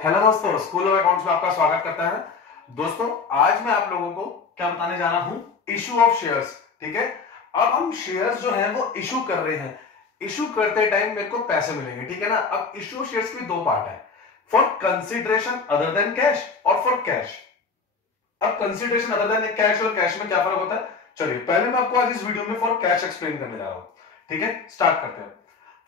Hello दोस्तों, school of accounts में आपका स्वागत करता है। दोस्तों, आज मैं आप लोगों को क्या बताने जा रहा हूं, इशू ऑफ शेयर्स। ठीक है, अब हम शेयर्स जो है वो इशू कर रहे हैं। इशू करते टाइम मेरे को पैसे मिलेंगे, ठीक है ना। अब इशू ऑफ शेयर्स के दो पार्ट है, for consideration other than cash और फॉर कैश। अब कंसिडरेशन अदर देन कैश और कैश में क्या फर्क होता है, चलिए पहले मैं आपको आज इस वीडियो में फॉर कैश एक्सप्लेन करने जा रहा हूं। ठीक है, स्टार्ट करते हैं।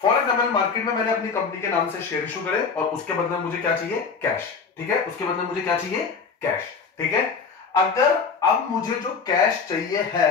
फॉर एग्जाम्पल, मार्केट में मैंने अपनी कंपनी के नाम से शेयर इशू करे और उसके बदले में मुझे क्या चाहिए, कैश। ठीक है, उसके बदले में मुझे क्या चाहिए, कैश। ठीक है, अगर अब मुझे जो कैश चाहिए है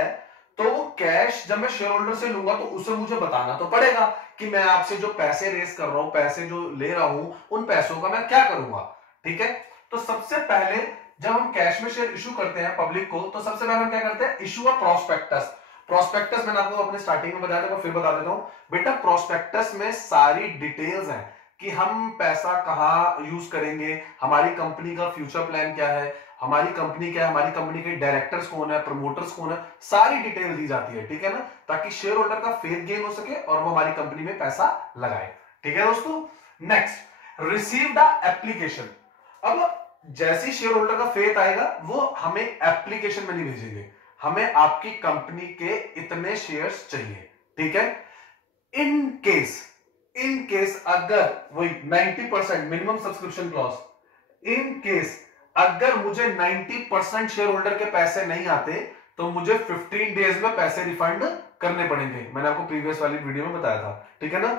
तो वो कैश जब मैं शेयर होल्डर से लूंगा तो उसे मुझे बताना तो पड़ेगा कि मैं आपसे जो पैसे रेस कर रहा हूं, पैसे जो ले रहा हूं, उन पैसों का मैं क्या करूंगा। ठीक है, तो सबसे पहले जब हम कैश में शेयर इशू करते हैं पब्लिक को, तो सबसे पहले हम क्या करते हैं, इशू अ प्रोस्पेक्टस। प्रोस्पेक्टस मैंने आपको अपने स्टार्टिंग में बताया था, फिर बता देता हूं। बेटा, प्रोस्पेक्टस में सारी डिटेल्स हैं कि हम पैसा कहां यूज करेंगे, हमारी कंपनी का फ्यूचर प्लान क्या है, हमारी कंपनी क्या है, हमारी कंपनी के डायरेक्टर्स कौन है, प्रमोटर्स कौन है, सारी डिटेल दी जाती है। ठीक है ना, ताकि शेयर होल्डर का फेथ गेन हो सके और वो हमारी कंपनी में पैसा लगाए। ठीक है दोस्तों, नेक्स्ट, रिसीव द एप्लीकेशन। अब जैसे शेयर होल्डर का फेथ आएगा वो हमें एप्लीकेशन में नहीं भेजेंगे, हमें आपकी कंपनी के इतने शेयर्स चाहिए। ठीक है, इन केस अगर वही 90% minimum subscription clause, in case अगर मुझे 90% शेयर होल्डर के पैसे नहीं आते तो मुझे 15 डेज में पैसे रिफंड करने पड़ेंगे। मैंने आपको प्रीवियस वाली वीडियो में बताया था। ठीक है ना,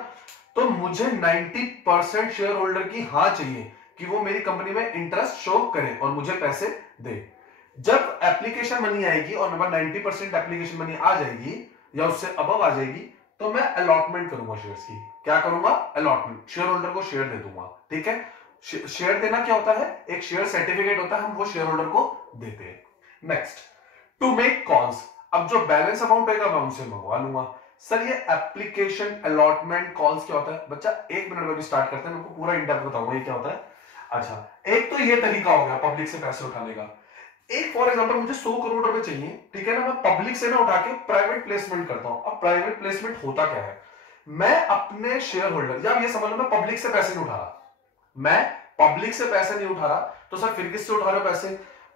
तो मुझे 90% शेयर होल्डर की हाँ चाहिए कि वो मेरी कंपनी में इंटरेस्ट शो करे और मुझे पैसे दे। जब एप्लीकेशन मनी आएगी और नंबर 90% एप्लीकेशन मनी आ जाएगी या उससे अबव आ जाएगी तो मैं अलॉटमेंट करूंगा शेयर्स की। क्या करूंगा, अलॉटमेंट, शेयर होल्डर को शेयर दे दूंगा। ठीक है, शेयर देना क्या होता है, एक शेयर सर्टिफिकेट होता है, हम वो शेयर होल्डर को देते हैं। Next, to make calls. अब जो बैलेंस अमाउंट होगा मैं उनसे मंगवा लूंगा। सर ये एप्लीकेशन, अलॉटमेंट, कॉल्स क्या होता है बच्चा, एक मिनट में भी स्टार्ट करते हैं, मैं आपको पूरा इंडेप्थ बताऊंगा ये क्या होता है। अच्छा, एक तो ये तरीका हो गया पब्लिक से पैसे उठाने का। एक फॉर एग्जांपल मुझे 100 करोड़ रुपए चाहिए, ठीक है ना, मैं पब्लिक से ना उठा के प्राइवेट प्लेसमेंट करता हूं। अब प्राइवेट प्लेसमेंट होता क्या है, मैं अपने शेयर होल्डर, या ये समझ लो मैं पब्लिक से पैसे नहीं उठा रहा, मैं पब्लिक से पैसे नहीं उठा रहा, तो सर फिर किससे उठा रहे हो पैसे,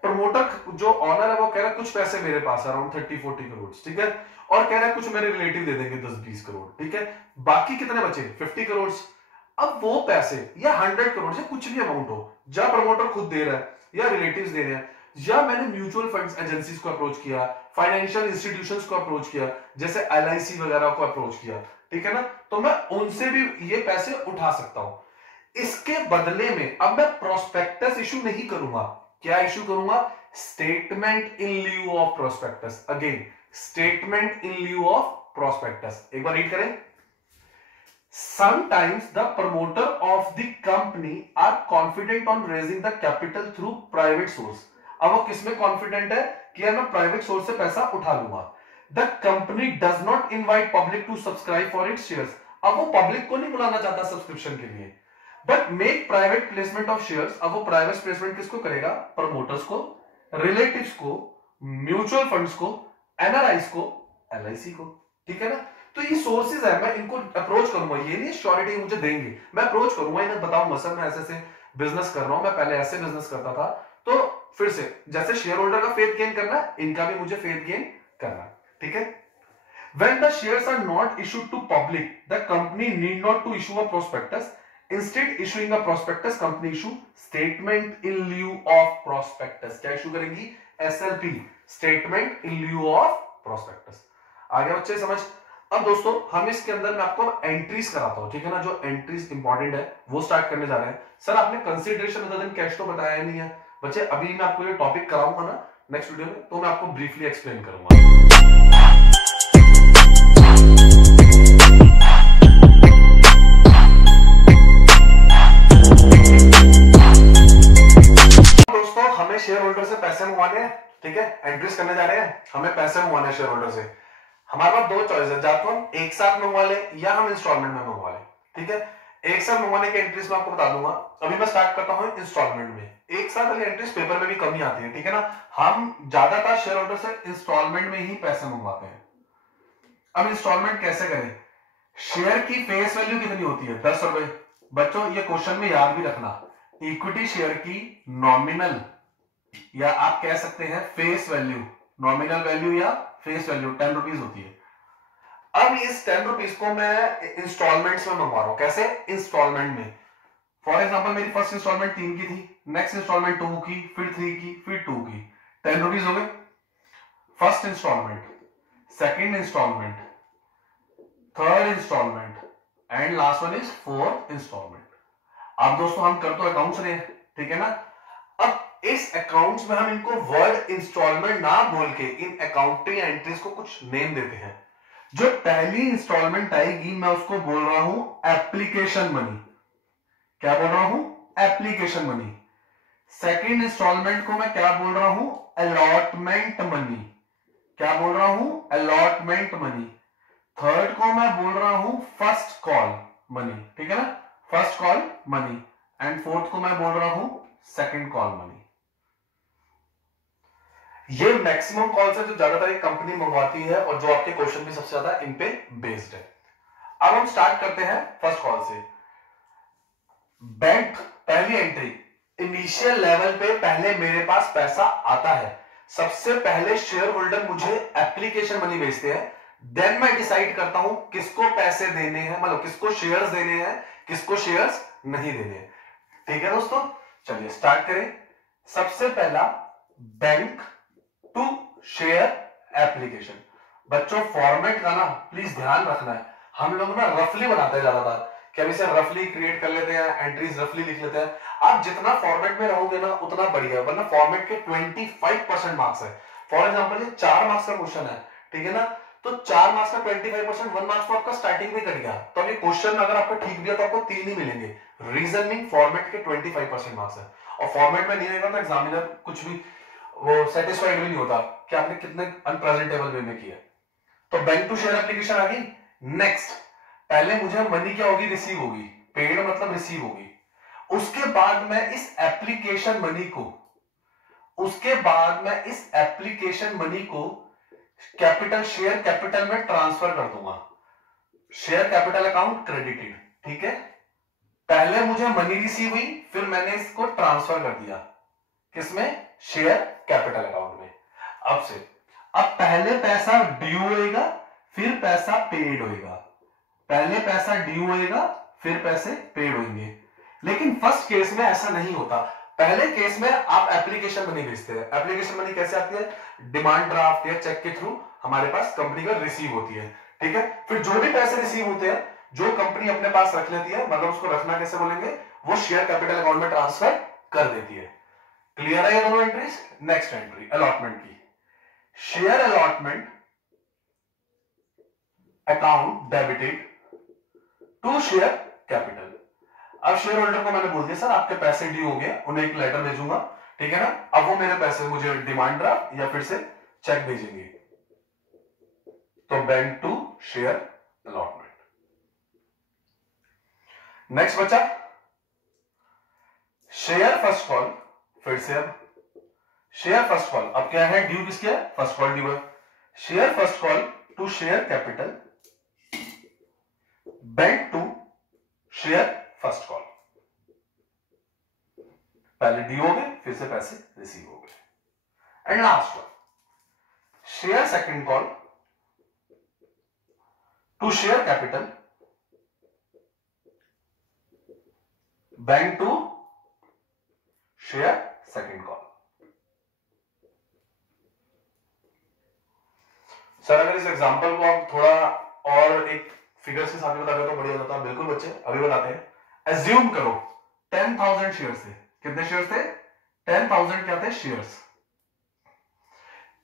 प्रमोटर जो ऑनर है वो कह रहा है कुछ पैसे मेरे पास है, अराउंड 30-40 करोड़, ठीक है, और कह रहा है कुछ मेरे रिलेटिव दे देंगे 10-20 करोड़, ठीक है, बाकी कितने बचे 50 करोड़। अब वो पैसे या 100 करोड़ या कुछ भी अमाउंट हो, या प्रमोटर खुद दे रहा है या रिलेटिव्स दे रहे हैं, या मैंने म्यूचुअल फंड्स एजेंसीज को अप्रोच किया, फाइनेंशियल इंस्टीट्यूशंस को अप्रोच किया, जैसे एलआईसी वगैरह को अप्रोच किया, ठीक है ना, तो मैं उनसे भी ये पैसे उठा सकता हूं। इसके बदले में अब मैं प्रोस्पेक्टस इशू नहीं करूंगा, क्या इशू करूंगा, statement in lieu of prospectus. Again, statement in lieu of prospectus, एक बार रीड करें। Sometimes the promoter of the company are confident on raising the capital through private source. अब वो किसमें कॉन्फिडेंट है कि यार मैं प्राइवेट सोर्स से पैसा उठा लूंगा। The company does not invite public to subscribe for its shares. अब वो पब्लिक को नहीं बुलाना चाहता सब्सक्रिप्शन के लिए, but make private placement of shares. अब वो प्राइवेट प्लेसमेंट किसको करेगा, प्रमोटर्स को, रिलेटिव्स को, म्यूचुअल फंड्स को, एनआरआईज को, एलआईसी को। ठीक है ना, तो ये सोर्सेज है, मैं इनको अप्रोच करूंगा, ये नहीं श्योरिटी मुझे देंगे, मैं अप्रोच करूंगा, इन्हें बताऊंगा सर मैं ऐसे ऐसे बिजनेस कर रहा हूं, मैं पहले ऐसे बिजनेस करता था, तो फिर से जैसे शेयर होल्डर का फेथ गेन करना, इनका भी मुझे फेथ गेन करना। ठीक है, when the shares are not issued to public, the company need not to issue a prospectus. Instead issuing a prospectus, company issue statement in lieu of prospectus. क्या issue करेंगी, SLP, statement in lieu of prospectus। आ गया बच्चे समझ। अब दोस्तों हम इसके अंदर मैं आपको एंट्रीज कराता हूं, ठीक है ना, जो एंट्रीज इंपॉर्टेंट है वो स्टार्ट करने जा रहे हैं। सर आपने कंसीडरेशन अदर देन कैश तो बताया नहीं है बच्चे, अभी मैं आपको ये टॉपिक कराऊंगा ना नेक्स्ट वीडियो में, तो मैं आपको ब्रीफली एक्सप्लेन करूंगा। दोस्तों हमें शेयर होल्डर से पैसे मंगवाने हैं, ठीक है, एंट्रीज करने जा रहे हैं, हमें पैसे मंगवाने हैं शेयर होल्डर से। हमारे पास दो चॉइस है, या तो हम एक साथ मंगवा ले या हम इंस्टॉलमेंट में मंगवा ले। ठीक है, एक साथ मंगवाने की एंट्रीज मैं आपको बता दूंगा। अभी मैं स्टार्ट करता हूं इंस्टॉलमेंट में। एक साथ वाली एंट्रीज पेपर में भी कमी आती है, ठीक है ना, हम ज्यादातर शेयर होल्डर से इंस्टॉलमेंट में ही पैसे मंगवाते हैं। अब इंस्टॉलमेंट कैसे करें, शेयर की फेस वैल्यू कितनी होती है, 10 रुपए। बच्चों ये क्वेश्चन में याद भी रखना, इक्विटी शेयर की नॉमिनल या आप कह सकते हैं फेस वैल्यू, नॉमिनल वैल्यू या फेस वैल्यू 10 रुपीज होती है। अब इस 10 रुपीज को मैं इंस्टॉलमेंट्स में मंगवा रहा हूं। कैसे? इंस्टॉलमेंट में। फॉर एग्जांपल मेरी फर्स्ट इंस्टॉलमेंट 3 की थी, नेक्स्ट इंस्टॉलमेंट 2 की, फिर 3 की, फिर 2 की, 10 रुपीज हो गए first instalment, second instalment, third instalment and last one is fourth instalment. अब दोस्तों हम कर तो अकाउंट्स रहे हैं, ठीक है ना। अब इस अकाउंट्स में हम इनको वर्ड इंस्टॉलमेंट ना बोल के इन अकाउंटिंग एंट्रीज को कुछ नेम देते हैं। जो पहली इंस्टॉलमेंट आएगी मैं उसको बोल रहा हूं एप्लीकेशन मनी। क्या बोल रहा हूं? Application money. सेकंड इंस्टॉलमेंट को मैं क्या बोल रहा हूं? Allotment money. क्या बोल रहा हूं? Allotment money. थर्ड को मैं बोल रहा हूं फर्स्ट कॉल मनी, ठीक है ना, first call money. And fourth को मैं बोल रहा हूं सेकंड कॉल मनी। ये मैक्सिमम कॉल्स है जो ज्यादातर एक कंपनी मंगवाती है और जो आपके क्वेश्चन भी सबसे ज्यादा इन पे बेस्ड है। अब हम स्टार्ट करते हैं फर्स्ट कॉल से। बैंक पहली एंट्री, इनिशियल लेवल पे पहले मेरे पास पैसा आता है। सबसे पहले शेयर होल्डर मुझे एप्लीकेशन मनी भेजते हैं, देन मैं डिसाइड करता हूं किसको पैसे देने हैं, मतलब किसको शेयर्स देने हैं, किसको शेयर्स नहीं देने हैं। ठीक है दोस्तों, चलिए स्टार्ट करें। सबसे पहला बैंक टू शेयर एप्लीकेशन। बच्चों फॉर्मेट का ना प्लीज ध्यान रखना है। हम लोग ना रफली बनाते हैं ज्यादातर, कि हम इसे रफली क्रिएट कर लेते हैं, एंट्रीज रफली लिख लेते हैं। आप जितना फॉर्मेट में रहोगे ना उतना बढ़िया, वरना फॉर्मेट के 25% मार्क्स है। फॉर एग्जांपल ये 4 मार्क्स का क्वेश्चन है, ठीक है ना, तो 4 मार्क्स का 25%, 1 मार्क्स तो आपका स्टार्टिंग में कट गया। तो ये क्वेश्चन अगर आपका ठीक दिया तो आपको 3 ही मिलेंगे। रीजनिंग फॉर्मेट के 25% मार्क्स है, और फॉर्मेट में नहीं रहेगा तो एग्जामिनर कुछ भी वो सेटिस्फाइड भी नहीं होता कि आपने कितने अनप्रेजेंटेबल वे में किया। तो बैंक टू शेयर एप्लीकेशन आ गई। नेक्स्ट, पहले मुझे मनी क्या होगी? रिसीव होगी, पेड मतलब रिसीव होगी। उसके बाद मैं इस एप्लीकेशन मनी को कैपिटल, शेयर कैपिटल में ट्रांसफर कर दूंगा। शेयर कैपिटल अकाउंट क्रेडिटेड, ठीक है। पहले मुझे मनी रिसीव हुई, फिर मैंने इसको ट्रांसफर कर दिया किसमें? शेयर कैपिटल अकाउंट में। अब पहले पैसा ड्यू होएगा, फिर पैसा पेड होएगा। पहले पैसा ड्यू होएगा, फिर पैसे पेड होंगे। लेकिन फर्स्ट केस में ऐसा नहीं होता। पहले केस में आप एप्लीकेशन मनी भेजते हैं। एप्लीकेशन मनी कैसे आती है? डिमांड ड्राफ्ट या चेक के थ्रू हमारे पास कंपनी का रिसीव होती है, ठीक है। फिर जो भी पैसे रिसीव होते हैं, जो कंपनी अपने पास रख लेती है, मतलब उसको रखना कैसे बोलेंगे, वो शेयर कैपिटल अकाउंट में ट्रांसफर कर देती है। क्लियर है ये दोनों एंट्रीज? नेक्स्ट एंट्री अलॉटमेंट की। Share allotment account debited to share capital. अब शेयर होल्डर को मैंने बोल दिया सर आपके पैसे ड्यू हो गए, उन्हें एक लेटर भेजूंगा, ठीक है ना। अब वो मेरे पैसे मुझे डिमांड ड्राफ्ट या फिर से चेक भेजेंगे। तो bank to share allotment. Next बचा शेयर फर्स्ट कॉल। फिर से अब शेयर फर्स्ट कॉल, अब क्या है? ड्यू किसके है? फर्स्ट कॉल ड्यू है। Share first call to share capital, bank to share first call. पहले ड्यू हो गए, फिर से पैसे रिसीव हो गए। And last one share second call to share capital, bank to share second call. Sir अगर इस एग्जांपल को आप थोड़ा और एक फिगर्स के साथ में बताते तो बढ़िया होता। बिल्कुल बच्चे, अभी बताते हैं। एज्यूम करो 10,000 शेयर्स थे। कितने शेयर्स थे? 10,000 क्या थे? शेयर्स।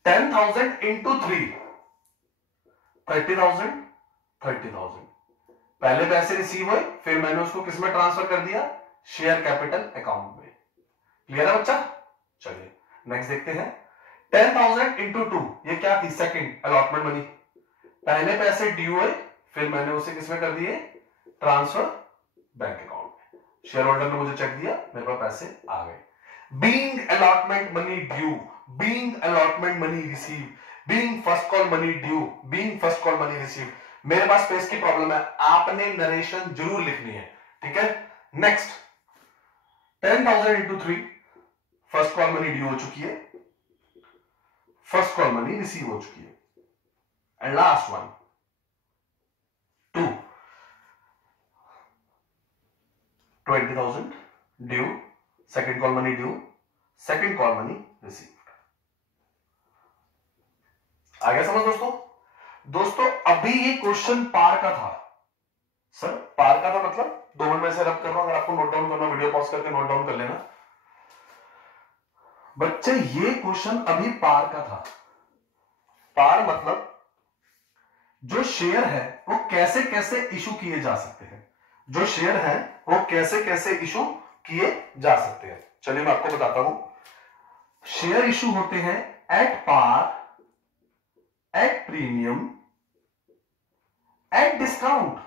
10,000 इंटू 3, 30,000, 30,000। पहले पैसे रिसीव हुए, फिर मैंने उसको किसमें ट्रांसफर कर दिया? शेयर कैपिटल अकाउंट में। क्लियर है बच्चा? चलिए नेक्स्ट देखते हैं। 10,000 इंटू 2, ये क्या थी? Second allotment money. पहले पैसे ड्यू हुए, फिर मैंने उसे किसमें कर दिए? ट्रांसफर बैंक अकाउंट में। शेयर होल्डर ने मुझे चेक दिया, मेरे पास पैसे आ गए। Being allotment money due, being allotment money receive, being first call money due, being first call money receive. मेरे पास स्पेस की प्रॉब्लम है, आपने नरेशन जरूर लिखनी है, ठीक है। Next 10,000 into 3, first call money due हो चुकी है, फर्स्ट कॉल मनी रिसीव हो चुकी है। And last one 2, 20,000 due, second call money due, second call money received. आ गया समझ दोस्तों? दोस्तों अभी ये क्वेश्चन पार का था। सर पार का था मतलब 2 मिनट में से रब कर रहा हूं, अगर आपको नोट डाउन करना वीडियो पॉज करके नोट डाउन कर लेना। बच्चे ये क्वेश्चन अभी पार का था। पार मतलब जो शेयर है वो कैसे कैसे इशू किए जा सकते हैं, जो शेयर है वो कैसे कैसे इशू किए जा सकते हैं। चलिए मैं आपको बताता हूं। शेयर इशू होते हैं at par, at premium, at discount.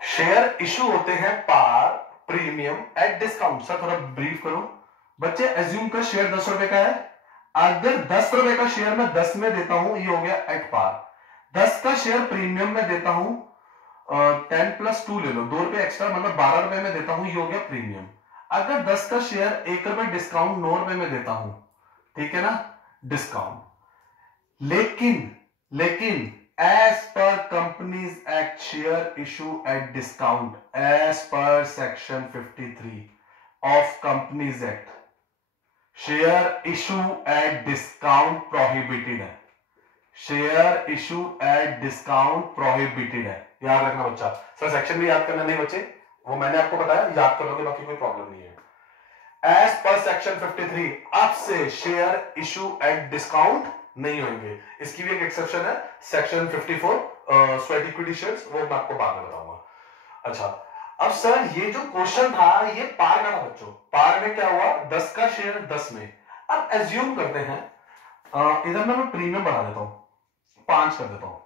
Share issue होते हैं par, premium, at discount. Sir थोड़ा ब्रीफ करो। बच्चे एज्यूम कर शेयर 10 रुपए का है, अगर 10 रुपए का शेयर मैं 10 में देता हूं, ये हो गया एट पार। 10 का शेयर प्रीमियम में देता हूं, 10 + 2 ले लो, 2 रुपए एक्स्ट्रा, मतलब 12 रुपए में देता हूं, ये हो गया प्रीमियम। अगर 10 का शेयर 1 रुपए डिस्काउंट 9 रुपए में देता हूं, ठीक है ना, डिस्काउंट। लेकिन as per companies act share issue at discount, as per section 53 of companies act, share issue at discount prohibited है। Share issue at discount prohibited है, याद रखना बच्चा। सर सेक्शन भी याद करना नहीं बच्चे, वो मैंने आपको बताया, याद कर लोगे, बाकी कोई प्रॉब्लम नहीं है। एज पर सेक्शन 53 अब से शेयर इशू एट डिस्काउंट नहीं होंगे। इसकी भी एक एक्सेप्शन है, सेक्शन 54 स्वेट इक्विटी शेयर्स, वो मैं आपको बाद में बताऊंगा। अच्छा अब सर ये जो क्वेश्चन था ये पार का था बच्चों। पार में क्या हुआ, 10 का शेयर 10 में। अब एज्यूम करते हैं इधर मैं प्रीमियम बढ़ा देता हूं, 5 कर देता हूं,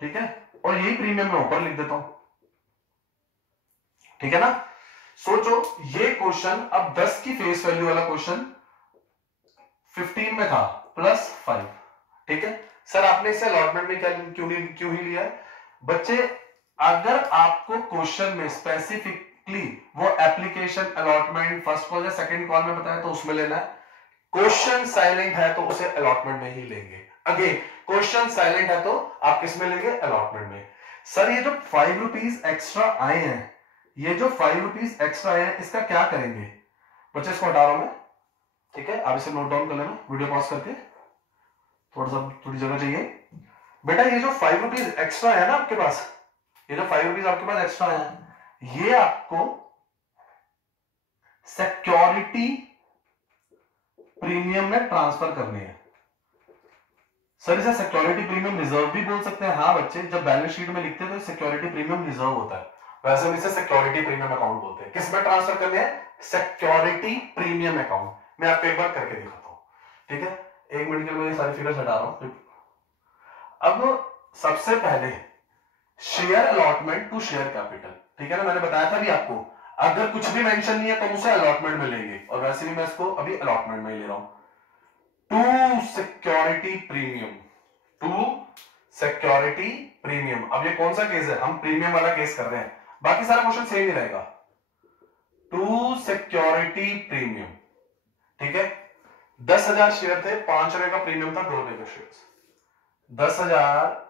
ठीक है, और यही प्रीमियम मैं ऊपर लिख देता हूं, ठीक है ना। सोचो ये क्वेश्चन अब 10 की फेस वैल्यू वाला क्वेश्चन 15 में था +5, ठीक है। सर आपने इसे अलॉटमेंट में क्या क्यों ही लिया है? बच्चे अगर आपको क्वेश्चन में स्पेसिफिकली वो एप्लीकेशन अलॉटमेंट फर्स्ट कॉल या सेकंड कॉल में बताया तो उसमें लेना है। क्वेश्चन साइलेंट है तो उसे अलॉटमेंट में ही लेंगे। अगेन क्वेश्चन साइलेंट है तो आप किस में लेंगे, अलॉटमेंट में। सर ये जो 5 रुपीज एक्स्ट्रा आए हैं, ये जो 5 रुपीज एक्स्ट्रा आए हैं, इसका क्या करेंगे? बच्चे इसको हटा रहा हूं मैं, ठीक है, आप इसे नोट डाउन कर लेना वीडियो पॉज करके, थोड़ी जगह चाहिए। बेटा ये जो 5 रुपीज एक्स्ट्रा है ना आपके पास, ये जो 5 रुपीज आपके पास एक्स्ट्रा है, ये आपको सिक्योरिटी प्रीमियम में ट्रांसफर करने हैं। सर इसे सिक्योरिटी प्रीमियम रिजर्व भी बोल सकते हैं। हाँ बच्चे, जब बैलेंस शीट में लिखते हैं तो सिक्योरिटी प्रीमियम रिजर्व होता है, वैसे हम इसे सिक्योरिटी प्रीमियम अकाउंट बोलते हैं। किस में ट्रांसफर करने हैं, सिक्योरिटी प्रीमियम अकाउंट। मैं आपको एक बार करके दिखाता हूं, ठीक है। 1 मिनट के लिए सारी फिगर्स हटा रहा हूं। अब सबसे पहले share allotment to share capital, ठीक है ना, मैंने बताया था भी आपको, अगर कुछ भी मेंशन नहीं है तो उसे अलॉटमेंट में लेंगे, और वैसे भी मैं इसको अभी अलॉटमेंट में ही ले रहा हूं। To security premium, to security premium. अब ये कौन सा केस है, हम प्रीमियम वाला केस कर रहे हैं, बाकी सारा क्वेश्चन सेम ही रहेगा। टू सिक्योरिटी प्रीमियम, ठीक है। 10,000 शेयर थे, 5 रुपए का प्रीमियम था, 2 रुपए का share. 10,000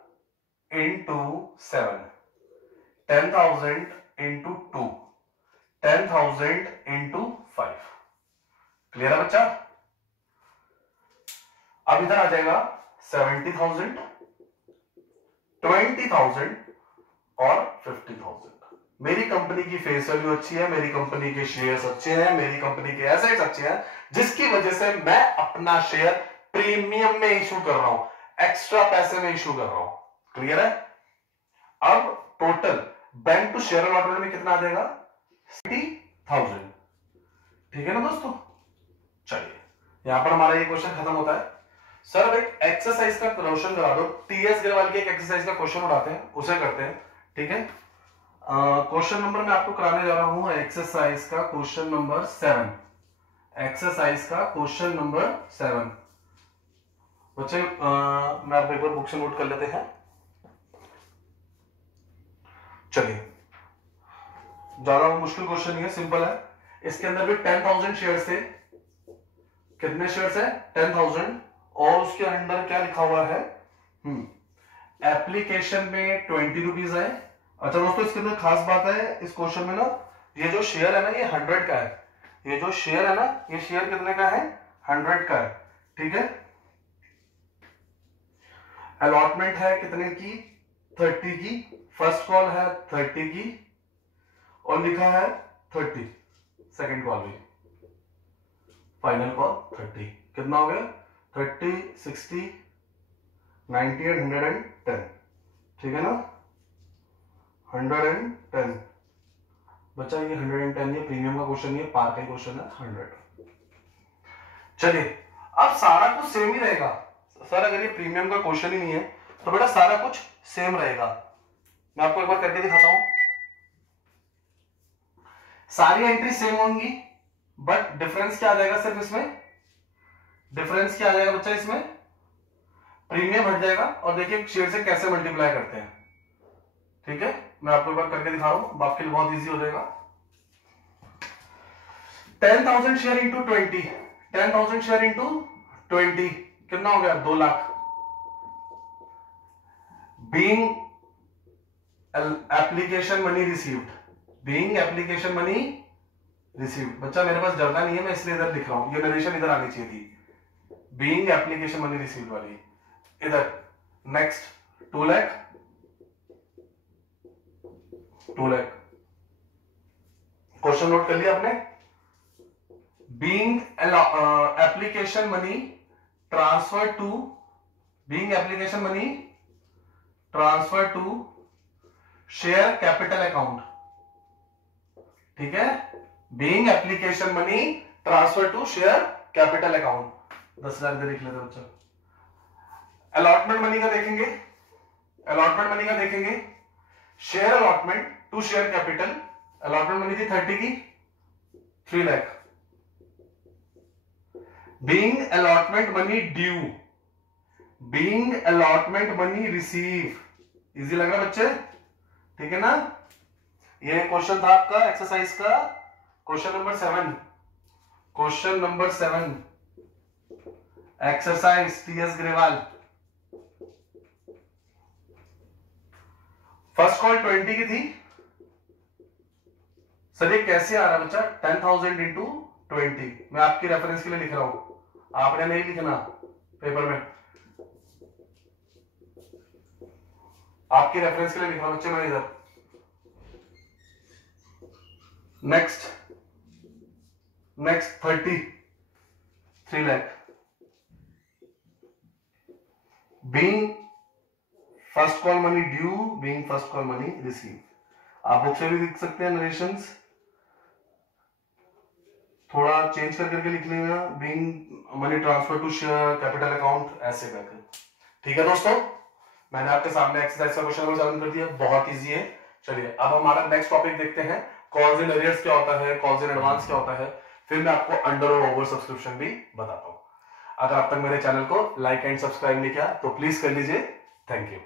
into 7, 10,000 into 2, 10,000 into 5। Clear है बच्चा? अब इधर आ जाएगा 70,000, 20,000 और 50,000। मेरी कंपनी की फेस वैल्यू अच्छी है, मेरी कंपनी के शेयर्स अच्छे हैं, मेरी कंपनी के एसेट्स अच्छे हैं, जिसकी वजह से मैं अपना शेयर प्रीमियम में इशू कर रहा हूं, एक्स्ट्रा पैसे में इशू कर रहा हूं। क्लियर है? अब total bank to share allotment में कितना आ जाएगा, 70,000, ठीक है ना दोस्तों। चलिए यहां पर हमारा ये क्वेश्चन खत्म होता है। सर अब एक एक्सरसाइज का क्वेश्चन करा दो, टीएस ग्रेवाल की एक एक्सरसाइज का क्वेश्चन उठाते हैं, उसे करते हैं, ठीक है। क्वेश्चन नंबर मैं आपको कराने जा रहा हूं एक्सरसाइज का क्वेश्चन नंबर 7, एक्सरसाइज का क्वेश्चन नंबर 7। बच्चे मैं आप एक बार बुक से नोट कर लेते हैं। चलिए ज्यादा मुश्किल क्वेश्चन नहीं है, सिंपल है। इसके अंदर भी 10,000 शेयर्स थे। कितने शेयर्स है? 10,000। और उसके अंदर क्या लिखा हुआ है? एप्लीकेशन में 20 रुपीज है। अच्छा दोस्तों, इसके अंदर खास बात है इस क्वेश्चन में ना, ये जो शेयर है ना ये 100 का है। ये जो शेयर है ना, ये शेयर कितने का है? 100 का है, ठीक है। अलॉटमेंट है कितने की? 30 की। फर्स्ट कॉल है 30 की और लिखा है 30। सेकंड कॉल भी, फाइनल कॉल 30। कितना हो गया? 30, 60, 90 एंड 110, ठीक है ना? 110 बच्चा, ये 110 ये प्रीमियम का क्वेश्चन नहीं है, पार का क्वेश्चन है 100। चलिए, अब सारा कुछ सेम ही रहेगा सर। अगर ये प्रीमियम का क्वेश्चन ही नहीं है तो बेटा सारा कुछ सेम रहेगा। मैं आपको एक बार करके दिखाता हूं। सारी एंट्री सेम होंगी, बट डिफरेंस क्या आ जाएगा? सिर्फ इसमें डिफरेंस क्या आ जाएगा बच्चा? इसमें प्रीमियम हट जाएगा। और देखिए शेयर से कैसे मल्टीप्लाई करते हैं, ठीक है। मैं आपको एक बार करके दिखा रहा हूं, आपके लिए बहुत इजी हो जाएगा। 10,000 शेयर इंटू 20, 10,000 शेयर इंटू 20 कितना हो गया? 2 lakh. Being application money received, being application money received. बच्चा मेरे पास जगह नहीं है, मैं इसलिए इधर लिख रहा हूं, ये नरेशन इधर आनी चाहिए थी। बीइंग एप्लीकेशन मनी रिसीव्ड वाली इधर। Next 2 lakh, 2 lakh. Question note कर लिया आपने? Being application money transfer to, being application money transfer to share capital account, ठीक है। Being application money transfer to share capital account. 10 lakh लिख लेते बच्चा। अलॉटमेंट मनी का देखेंगे, अलॉटमेंट मनी का देखेंगे। Share allotment to share capital, allotment money थी 30 की, 3 lakh. Being allotment money due, being allotment money receive. Easy लग रहा बच्चे? ठीक है ना? ये क्वेश्चन था आपका एक्सरसाइज का question number 7, question number 7 exercise TS Grewal. First call 20 की थी सर। ये कैसे आ रहा है बच्चा? 10,000 इंटू 20। मैं आपकी रेफरेंस के लिए लिख रहा हूं, आपने नहीं लिखना पेपर में, आपकी रेफरेंस के लिए लिख रहा हूं बच्चे मैं इधर। Next 30, 3 lakh. Being first call money due, being first call money receive. आप बुक से भी लिख सकते हैं नरेशंस, थोड़ा चेंज करके लिख लेना। Being money transfer to share capital account, ऐसे करके। ठीक है दोस्तों, मैंने आपके सामने एक्सरसाइज का क्वेश्चन नंबर 7 कर दिया, बहुत इजी है। चलिए अब हमारा नेक्स्ट टॉपिक देखते हैं। कॉल्स इन एरियर्स क्या होता है, कॉल्स इन एडवांस क्या होता है, फिर मैं आपको अंडर और ओवर सब्सक्रिप्शन भी बताता हूं। अगर आप तक मेरे चैनल को लाइक एंड सब्सक्राइब नहीं किया तो प्लीज कर लीजिए। Thank you.